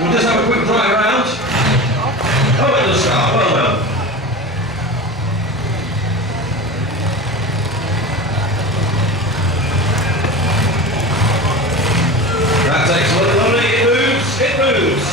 We'll just have a quick drive around. Oh, it does start. Well done. That's excellent. Lovely. It moves. It moves.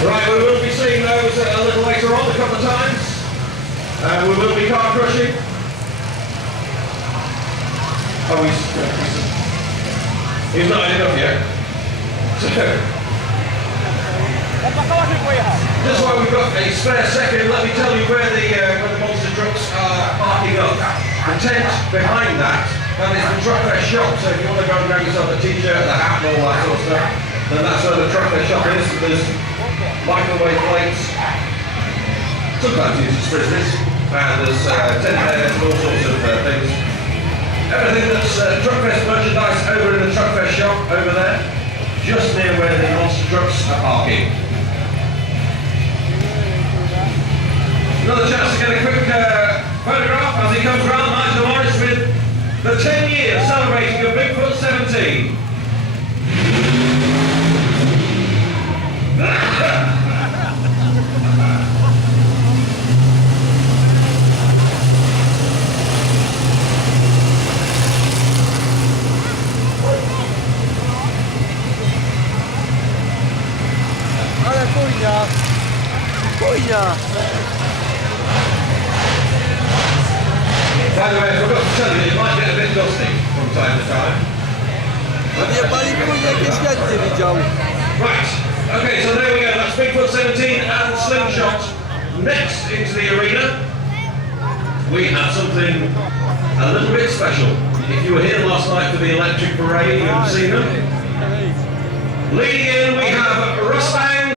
Right, we will be seeing those a little later on, a couple of times. We will be car crushing. Oh, he's not enough yet. Just while we've got a spare second, let me tell you where the monster trucks are parking up. The tent behind that is the Truck Fair shop, so if you want to go and grab yourself a t-shirt, a hat and all that sort of stuff, then that's where the Truck Fair shop is. There's microwave plates, sometimes used as frisbees, and there's teddy bears and all sorts of things. Everything that's Truck Fest merchandise over in the Truck Fest shop over there, just near where the monster trucks are parking. Another chance to get a quick photograph as he comes around Nigel Morris with the 10 years celebrating of Bigfoot 17. By the way, I forgot to tell you, it might get a bit dusty from time to time. Right, okay, so there we go, that's Bigfoot 17 and Slingshot. Next into the arena, we have something a little bit special. If you were here last night for the electric parade, you would have seen them. Leading in, we have Rustang.